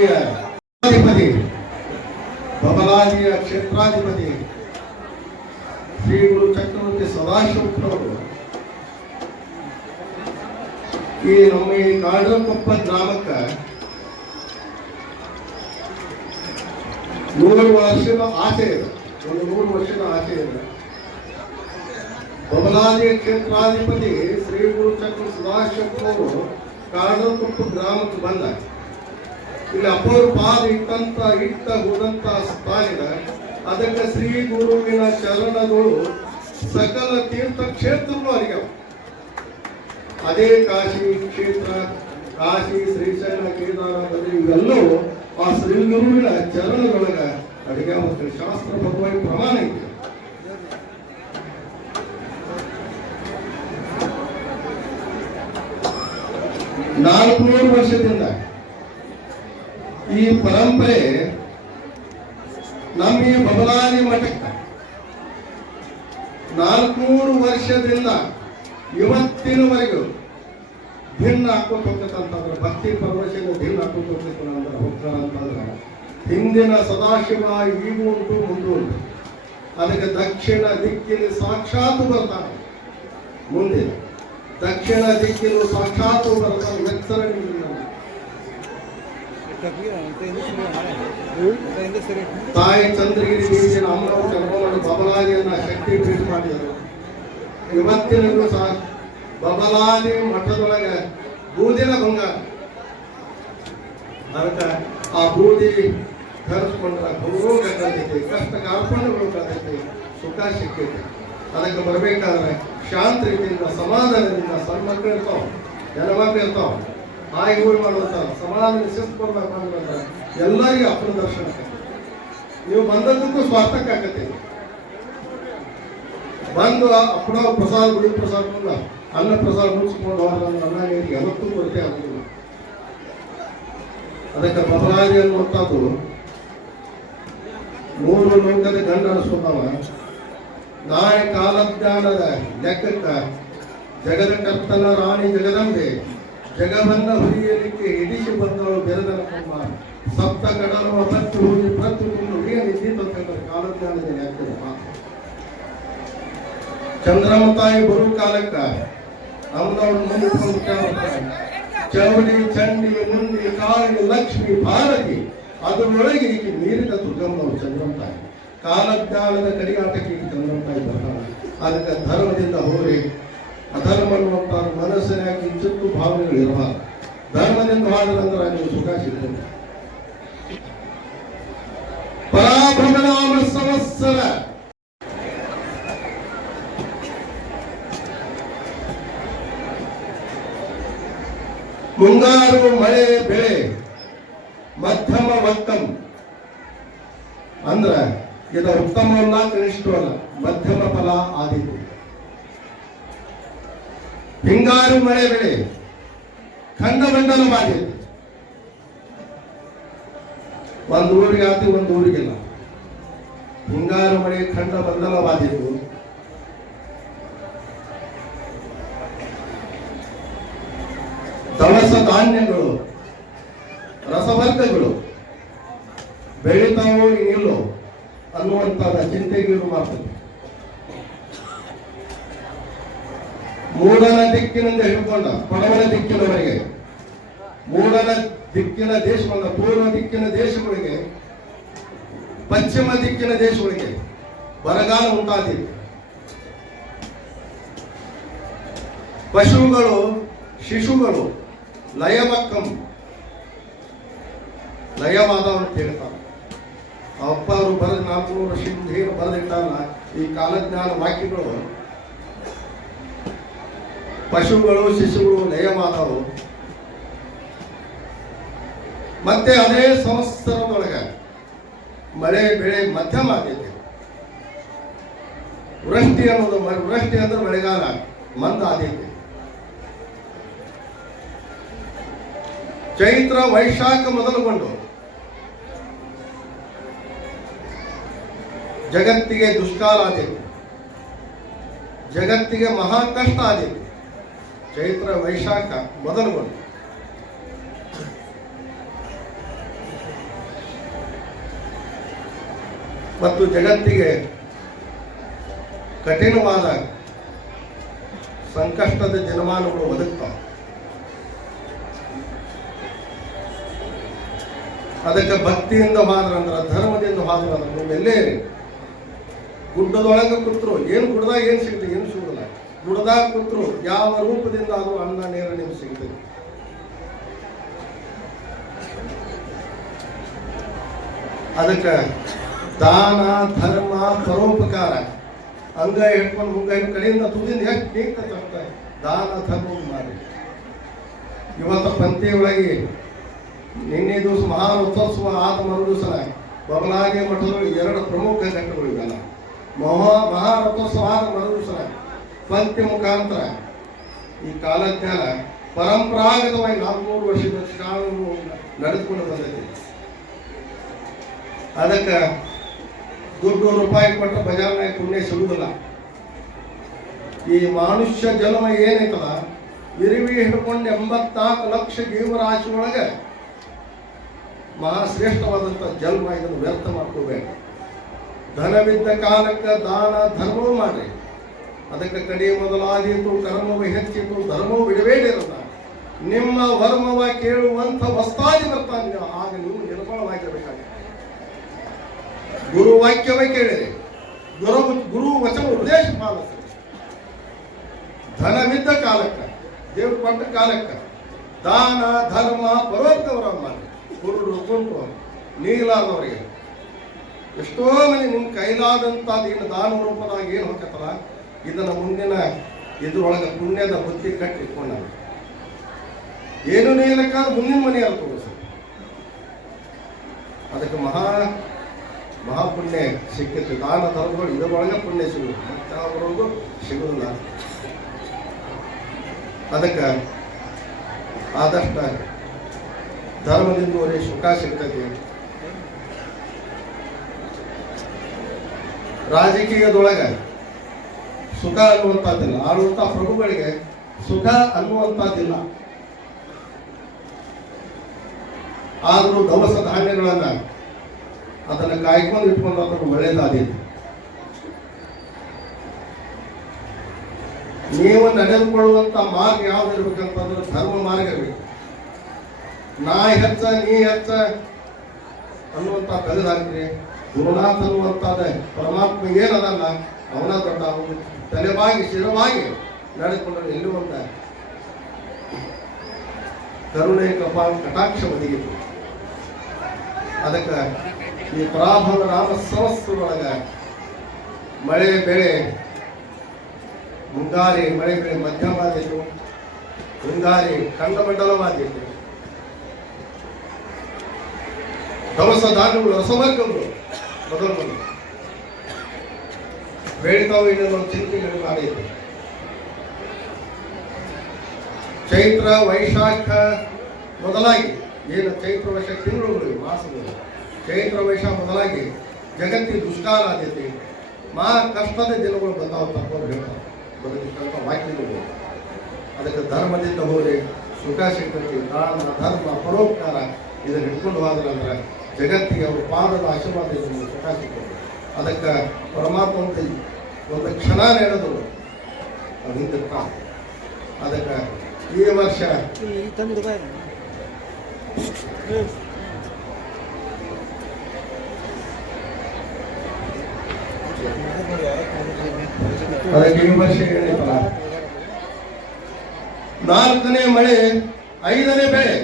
ಬಬಲಾದಿಯ ಅಧಿಪತಿ, ಬಬಲಾದಿಯ ಕ್ಷೇತ್ರಾಧಿಪತಿ ಶ್ರೀ ಗುರು ಚಕ್ರವರ್ತಿ ಸದಾಶಿವರವರು ಈ ನಮ್ಮ ಈ ಕಾಡರಕೊಪ್ಪ ಗ್ರಾಮಕ್ಕೆ 100 ವರ್ಷದ ಆಸೆ ಇದೆ. ಒಂದು 100 ವರ್ಷದ ಆಸೆ ಇದೆ. ಬಬಲಾದಿಯ ಕ್ಷೇತ್ರಾಧಿಪತಿ ಶ್ರೀ ಗುರು ಚಕ್ರ ಸದಾಶಿವರವರು ಕಾಡರಕೊಪ್ಪ ಗ್ರಾಮಕ್ಕೆ ಬಂದ. ಇಲ್ಲಿ ಅಪರೂಪಾದ ಇಟ್ಟ ಹೋದಂತ ಸ್ಥಾನ. ಅದಕ್ಕೆ ಶ್ರೀ ಗುರುವಿನ ಚರಣಗಳು ಸಕಲ ತೀರ್ಥ ಕ್ಷೇತ್ರಗಳು ಅರಿಯವು. ಅದೇ ಕಾಶಿ ಕ್ಷೇತ್ರ, ಕಾಶಿ, ಶ್ರೀಶೈಲ, ಕೇದಾರ, ಬದ್ರಿ ಇವೆಲ್ಲವೂ ಆ ಶ್ರೀ ಗುರುವಿನ ಚರಣದೊಳಗ ಅಡಿಗೆ ಮತ್ತು ಶಾಸ್ತ್ರ ಭಗವಾಗಿ ಪ್ರಮಾಣ ಇದೆ. ನಾಲ್ಕುನೂರು ವರ್ಷದಿಂದ ಈ ಪರಂಪರೆ ನಮ್ಮ ಈ ಬಬಲಾದಿ ಮಠಕ್ಕೆ 400 ವರ್ಷದಿಂದ ಇವತ್ತಿನವರೆಗೂ ಭಿನ್ನ ಹಾಕೋತ ಹೋಗ್ತಕ್ಕಂತಂದ್ರೆ ಭಕ್ತಿ ಪರವಶದಿಂದ ಭಿನ್ನ ಹಾಕೋತ ಹೋಗ್ತಾರಂತಂದ್ರೆ ಹಿಂದಿನ ಸದಾಶಿವ ಈಗೂ ಉಂಟು, ಮುಂದೂ ಉಂಟು. ಅದಕ್ಕೆ ದಕ್ಷಿಣ ದಿಕ್ಕಿನ ಸಾಕ್ಷಾತ್ ಬರ್ತಾನೆ. ಮುಂದೆ ದಕ್ಷಿಣ ದಿಕ್ಕಿನ ಸಾಕ್ಷಾತ್ ಬರ್ತಾನೆ. ಎಚ್ಚರಣೆ ತಾಯಿ ಚಂದ್ರಗಿರಿ ಬೀಚಿನ ಅಮೃತ ಬಬಲಾದಿಯನ್ನ ಶಕ್ತಿ ಪೀಠ ಮಾಡಿದರು. ಇವತ್ತಿನೂ ಸಹ ಬಬಲಾದಿ ಮಠದೊಳಗೆ ಬೂದಿನ ಬಂಗಾರ. ಅದಕ್ಕೆ ಆ ಬೂದಿ ಧರಿಸ್ಕೊಂಡ್ರೆ ಭೋಗ ಕಲ್ತೈತಿ, ಕಷ್ಟ ಕಾರ್ಪಣ್ಯಗಳು ಕಲ್ತೈತಿ, ಸುಖ ಸಿಕ್ಕೈತಿ. ಅದಕ್ಕೆ ಬರಬೇಕಾದ್ರೆ ಶಾಂತ ರೀತಿಯಿಂದ ಸಮಾಧಾನದಿಂದ ಸಣ್ಣ ಮಕ್ಕಳು ಇರ್ತಾವ, ಹೆಣ್ಮಕ್ಳು ಇರ್ತಾವ, ಆಯ್ಕೆ ಮಾಡುವಂತ ಸಮಾಧಾನ ಶಿಸ್ತು ಬರ್ಬೇಕಂದ್ರೆ ಎಲ್ಲರಿಗೂ ಅಪ್ಪನ ದರ್ಶನ. ನೀವು ಬಂದದ್ದಕ್ಕೂ ಸ್ವಾರ್ಥಕ್ಕಾಗತ್ತೆ. ಬಂದು ಅಪ್ಪನ ಪ್ರಸಾದ, ಗುಡಿ ಪ್ರಸಾದ, ಅನ್ನ ಪ್ರಸಾದ ಮುಗಿಸ್ಕೊಂಡು ಅನ್ನ ನೀರಿಗೆ ಯಾವತ್ತೂ ಕೊರತೆ ಆಗುದಿಲ್ಲ. ಅದಕ್ಕೆ ಬಬಲಾದಿ ಅನ್ನುವಂಥದ್ದು 3 ಲೋಕದ ಗಂಡ ಅನಿಸ್ಕೊಂಡವ. ನಾಳೆ ಕಾಲಜ್ಞಾನದ ಲೆಕ್ಕಕ್ಕ ಜಗದ ಕರ್ತನ ರಾಣಿ ಜಗದಂಬೆ ಜಗವನ್ನ ಹುರಿಯಲಿಕ್ಕೆ ಹಿಡಿಸಿ ಬಂದವರು ಬೆರೆದನ ಕುಂಬ ಸಪ್ತ ಕಡಲು ಬತ್ತು ಹೋಗಿ ಪ್ರತಿ ನಿಂತಿರ್ತಕ್ಕಂಥ ಕಾಲಜ್ಞಾನದ ಲೆಕ್ಕದ ಮಾತು. ಚಂದ್ರಮ ತಾಯಿ ಬರು ಕಾಲಕ್ಕ ಅಮ್ಮನವ್ರ ಮುಂದೆ ಚೌಡಿ, ಚಂಡಿ, ಮುಂಡಿ, ಕಾಳಿ, ಲಕ್ಷ್ಮಿ, ಭಾರತಿ ಅದರೊಳಗೆ ಈಕೆ ಮೀರಿದ ದುರ್ಗಮ್ಮನವರು ಚಂದ್ರಮ ತಾಯಿ. ಕಾಲಜ್ಞಾನದ ಕಡಿಗಾಟಕ್ಕೆ ಈಗ ಚಂದ್ರಮ ತಾಯಿ ಬರ್ತಾಳೆ. ಅದಕ್ಕೆ ಧರ್ಮದಿಂದ ಹೋರಿ ಅಧರ್ಮ ಅನ್ನುವಂಥ ಮನಸ್ಸಿನಾಗ ಕಿಂಚಿತ್ತು ಭಾವನೆಗಳು ಇರಬಾರ್ದು. ಧರ್ಮದಿಂದ ಹೋದ್ರಂದ್ರೆ ನೀವು ಸುಖ ಸಿಗ್ತದೆ. ಪರಾಭವನಾಮ ಸಂವತ್ಸರ ಮುಂಗಾರು ಮಳೆ ಬೆಳೆ ಮಧ್ಯಮ ವತ್ತಂ ಅಂದ್ರ ಇದು ಉತ್ತಮವಲ್ಲ, ಕನಿಷ್ಠವಲ್ಲ, ಮಧ್ಯಮ ಫಲ ಆದಿತು. ಹಿಂಗಾರು ಮಳೆ ಬೆಳೆ ಖಂಡಮಂಡಲವಾಗಿದೆ. ಒಂದು ಊರಿಗೆ ಆತಿ, ಒಂದು ಊರಿಗಿಲ್ಲ. ಹಿಂಗಾರು ಮಳೆ ಖಂಡಮಂಡಲವಾದಿತ್ತು. ದವಸ ಧಾನ್ಯಗಳು, ರಸವರ್ಗಗಳು ಬೆಳೀತಾವೋ ಇಲ್ಲೋ ಅನ್ನುವಂಥದ ಚಿಂತೆಗೀಡು ಮಾಡ್ತದೆ. ಮೂಡನ ದಿಕ್ಕಿನಿಂದ ಹಿಡ್ಕೊಂಡ ಪಡವನ ದಿಕ್ಕಿನವರೆಗೆ, ಮೂಡನ ದಿಕ್ಕಿನ ದೇಶವನ್ನ ಪೂರ್ವ ದಿಕ್ಕಿನ ದೇಶಗಳಿಗೆ, ಪಶ್ಚಿಮ ದಿಕ್ಕಿನ ದೇಶಗಳಿಗೆ ಬರಗಾಲ ಉಂಟಾಗಿದೆ. ಪಶುಗಳು, ಶಿಶುಗಳು ಲಯವಕ್ಕಂ ಲಯವಾದವ ಅಂತ ಹೇಳ್ತಾರೆ. ಅಪ್ಪ ಅವರು ಬರೆದ 400 ವರ್ಷದಿಂದ ಏನು ಬರೆದಿಟ್ಟಾರ ಈ ಕಾಲಜ್ಞಾನ ವಾಕ್ಯಗಳು. ಪಶುಗಳು, ಶಿಶುಗಳು ಲಯವಾದವು. ಮತ್ತೆ ಅದೇ ಸಂವತ್ಸರದೊಳಗೆ ಮಳೆ ಬೆಳೆ ಮಧ್ಯಮ ಆಗೈತೆ. ವೃಷ್ಟಿ ಅನ್ನೋದು, ವೃಷ್ಟಿ ಅಂದ್ರೆ ಮಳೆಗಾಲ ಮಂದ ಆದೈತೆ. ಚೈತ್ರ ವೈಶಾಖ ಮೊದಲುಗೊಂಡು ಜಗತ್ತಿಗೆ ದುಷ್ಕಾಲ ಆದೈತೆ, ಜಗತ್ತಿಗೆ ಮಹಾ ಕಷ್ಟ ಆದೈತೆ. ಚೈತ್ರ ವೈಶಾಖ ಮೊದಲುಗೊಂಡು ಮತ್ತು ಜಗತ್ತಿಗೆ ಕಠಿಣವಾದ ಸಂಕಷ್ಟದ ದಿನಮಾನಗಳು ಒದಗ್ತಾವ. ಅದಕ್ಕೆ ಭಕ್ತಿಯಿಂದ ಹೋದ್ರಂದ್ರ, ಧರ್ಮದಿಂದ ಹೋದ್ರಂದ್ರ ನೀವೆಲ್ಲೇ ಗುಡ್ಡದೊಳಗೆ ಕೂತ್ರು, ಏನು ಗುಡ್ಡದಾಗ ಏನು ಸಿಗ್ತದೆ? ಏನು ಸಿಗುದಿಲ್ಲ. ಗುಡ್ಡದಾಗ ಕೂತ್ರು ಯಾವ ರೂಪದಿಂದ ಅದು ಅನ್ನ ನೀರು ನಿಮ್ಗೆ ಸಿಗ್ತದೆ. ಅದಕ್ಕೆ ದಾನ ಧರ್ಮ ಪರೋಪಕಾರ ಅಂಗ ಹಿಡ್ಕೊಂಡು ಮುಂಗ ಕಡೆಯಿಂದ ತುದಿಯಿಂದ ಎಷ್ಟು ನೀಗ್ತದೆ ದಾನ ಧರ್ಮ ಮಾಡಿ. ಇವತ್ತು ಪಂಕ್ತಿಯೊಳಗೆ ನಿನ್ನೆ ದಿವಸ ಮಹಾರಥೋತ್ಸವ ಆದ ಮರು ದಿವಸನ ಬಬಲಾದಿ ಮಠದೊಳಗೆ 2 ಪ್ರಮುಖ ಘಟ್ಟಗಳು ಇವೆಲ್ಲ. ಮಹಾರಥೋತ್ಸವ ಆದ ಮರು ದಿವಸನ ಪಂಕ್ತಿ ಮುಖಾಂತರ ಈ ಕಾಲಜ್ಞಾನ ಪರಂಪರಾಗತವಾಗಿ 400 ವರ್ಷದ ಕಾಲವು ನಡೆದುಕೊಂಡು ಬಂದೈತಿ. ಅದಕ್ಕೆ ದುಡ್ಡು ರೂಪಾಯಿ ಕೊಟ್ಟ ಬಜಾರ್ನಾಗ ಪುಣ್ಯ ಸಿಗುವುದಿಲ್ಲ. ಈ ಮನುಷ್ಯ ಜನ್ಮ ಏನೈತಲ್ಲ, ಇರುವಿ ಹಿಡ್ಕೊಂಡು 84 ಲಕ್ಷ ಜೀವರಾಶಿ ಒಳಗೆ ಮಹಾಶ್ರೇಷ್ಠವಾದಂಥ ಜನ್ಮ. ಇದನ್ನು ವ್ಯರ್ಥ ಮಾಡ್ಕೋಬೇಕು. ಧನವಿದ್ದ ಕಾಲಕ್ಕೆ ದಾನ ಧರ್ಮವೂ ಮಾಡ್ರಿ. ಅದಕ್ಕೆ ಕಡೆ ಮೊದಲಾದೀತು ಕರ್ಮವು ಹೆಚ್ಚಿತು ಧರ್ಮವು ಬಿಡಬೇಡಿರಲ್ಲ. ನಿಮ್ಮ ವರ್ಮವ ಕೇಳುವಂಥ ವಸ್ತಾದಿ ಬರ್ತಾನೆ. ಆಗ ನೀವು ನಿರ್ಮಲವಾಗಿರಬೇಕಾಗಿದೆ. ಗುರು ವಾಕ್ಯವೇ ಕೇಳಿರಿ, ಗುರು ವಚನ ಉಪದೇಶ ಪಾಲಿಸ್ರಿ. ಧನವಿದ್ದ ಕಾಲಕ್ಕೆ, ದೇವ್ರು ಕೊಟ್ಟ ಕಾಲಕ್ಕೆ ದಾನ ಧರ್ಮ ಪರೋಪಕಾರ ಮಾಡಿ. ಗುರು ಕೊಂಡ್ರು ನೀಲಾದವರಿಗೆ ಎಷ್ಟೋ ಮಂದಿ ನಿಮ್ಮ ಕೈಲಾದಂಥದ್ದು ಇನ್ನು ದಾನ ರೂಪದಾಗ ಏನು ಹೋಗ್ತಲ್ಲ, ಇದನ್ನ ಮುಂದಿನ ಇದ್ರೊಳಗೆ ಪುಣ್ಯದ ಬುದ್ಧಿ ಕಟ್ಟಿಟ್ಕೊಂಡ ಏನು ನೀಲಕ್ಕಾದ್ರೆ ಮುಂದಿನ ಮನೆಯಲ್ಲಿ ತೋರಿಸಿ. ಅದಕ್ಕೆ ಮಹಾಪುಣ್ಯ ಸಿಕ್ಕಿತ್ತು. ದಾನ ಧರ್ಮಗಳು ಇದರೊಳಗೆ ಪುಣ್ಯ ಸಿಗುವುದು, ಮತ್ತೆ ಅವರೊಳಗೂ ಸಿಗುವುದಿಲ್ಲ. ಅದಕ್ಕೆ ಆದಷ್ಟು ಧರ್ಮದಿಂದವರೇ ಸುಖ ಸಿಗ್ತದೆ. ರಾಜಕೀಯದೊಳಗೆ ಸುಖ ಅನ್ನುವಂಥದ್ದಿಲ್ಲ. ಆಳುವಂಥ ಪ್ರಭುಗಳಿಗೆ ಸುಖ ಅನ್ನುವಂಥದ್ದಿಲ್ಲ. ಆದರೂ ದವಸ ಧಾನ್ಯಗಳನ್ನ ಅದನ್ನು ಕಾಯ್ಕೊಂಡು ಇಟ್ಕೊಂಡು ಅದನ್ನು ಒಳ್ಳೆಯದಾದೀತು. ನೀವು ನಡೆದುಕೊಳ್ಳುವಂಥ ಮಾರ್ಗ ಯಾವ್ದು ಇರ್ಬೇಕಂತಂದ್ರೆ ಧರ್ಮ ಮಾರ್ಗ ಇರಬೇಕು. ನಾ ಹೆಚ್ಚ ನೀ ಹೆಚ್ಚ ಅನ್ನುವಂಥ ತೆಗೆದಾಗ್ತೀರಿ. ಗುರುನಾಥ ಅನ್ನುವಂಥದ್ದೇ ಪರಮಾತ್ಮ ಏನದಲ್ಲ ಅವನ ದೊಡ್ಡ, ಅವನು ತಲೆಬಾಗಿ ಶಿರವಾಗಿ ನಡೆದುಕೊಂಡ್ರೆ ಎಲ್ಲೂ ಅಂತ ಕರುಣೆ ಕಟಾಕ್ಷ ಒದಗಿತು. ಅದಕ್ಕೆ ಈ ಪರಾಭವ ನಾಮ ಸಂವತ್ಸರೊಳಗೆ ಮಳೆ ಬೆಳೆ ಮುಂಗಾರಿ ಮಳೆ ಬೆಳೆ ಮಧ್ಯಮವಾದಿತ್ತು, ಮುಂಗಾರಿ ಖಂಡಮಂಡಲವಾದಿತ್ತು. ದವಸ ಧಾನ್ಯಗಳು ರಸವರ್ಗಗಳು ಮೊದಲು ಬೇಡಿತಾವು ಇನ್ನೊಂದು ಚಿಂತೆಗಳು ಮಾಡಿತ್ತು. ಚೈತ್ರ ವೈಶಾಖ ಮೊದಲಾಗಿ ಏನು ಚೈತ್ರ ವೈಶಾಖ ತಿಂಗಳುಗಳು ಮಾಸಗಳು, ಚೈತ್ರ ವೈಶಾಖ ಮೊದಲಾಗಿ ಜಗತ್ತಿನ ದುಷ್ಕಾಲ ಆದ್ಯತೆ ಕಷ್ಟದ ದಿನಗಳು ಬಂದಾವ ತಪ್ಪರು ಹೇಳ್ತಾರೆ ಬದುಕಿದಂಥ ವಾಕ್ಯಗಳು. ಅದಕ್ಕೆ ಧರ್ಮದಿಂದ ಹೋದರೆ ಸುಖ ಸಿಗ್ತದೆ. ದಾನ ಧರ್ಮ ಪರೋಪಕಾರ ಇದನ್ನು ಹಿಡ್ಕೊಂಡು ಹೋದ್ರಂದ್ರೆ ಜಗತ್ತಿಗೆ ಅವರು ಪಾದದ ಆಶೀರ್ವಾದ ಸುಖ ಸಿಗ್ತದೆ. ಅದಕ್ಕೆ ಪರಮಾತ್ಮ ಒಂದು ಕ್ಷಣ ನಡೆದ್ರು ಅದು ಹಿಂದಿರ್ತಾನೆ. ಅದಕ್ಕೆ ಈ ವರ್ಷ ಅದಕ್ಕೆ ಈ ವರ್ಷ ಏನೈತಲ್ಲ 4ನೇ ಮಳೆ 5ನೇ ಬೆಳೆ.